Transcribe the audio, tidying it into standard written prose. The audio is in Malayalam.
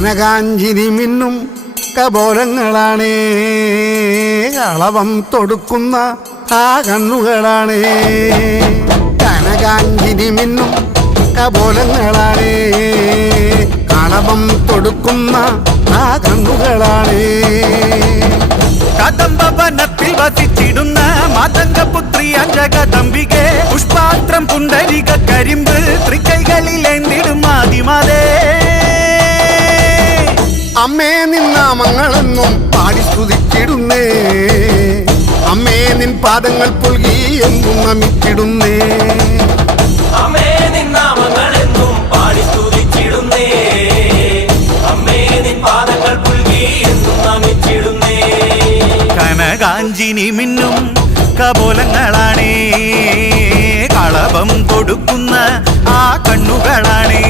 കനകാഞ്ചിരി മിന്നും കപോലങ്ങളാണേ, കളവം തൊടുക്കുന്ന ആ കണ്ണുകളാണേ. കനകാഞ്ചിരി മിന്നും കപോലങ്ങളാണേ, കളവം തൊടുക്കുന്ന ആ കണ്ണുകളാണേ. കദംബവനത്തിൽ വസിച്ചിടുന്ന മാതംഗപുത്രി അഞ്ജകദംബികെ, പുഷ്പാത്രം പുണ്ടരിക കരിമ്പ് തൃക്കൈകളിലേന്തിടും ആദിമാതേ. അമ്മേ നിന്നാമങ്ങളെന്നും പാടി സ്തുതിച്ചിടുന്നേ, അമ്മേ നിൻ പാദങ്ങൾ പുൽകി എന്നും നമിച്ചിടുന്നേ. അമ്മേ നിന്നാമങ്ങളെന്നും പാടി സ്തുതിച്ചിടുന്നേ, അമ്മേ നിൻ പാദങ്ങൾ പുൽകി എന്നും നമിച്ചിടുന്നേ. കനകാഞ്ചിനി മിന്നും കപോലങ്ങളാണേ, കളഭം കൊടുക്കുന്ന ആ കണ്ണുകളാണേ.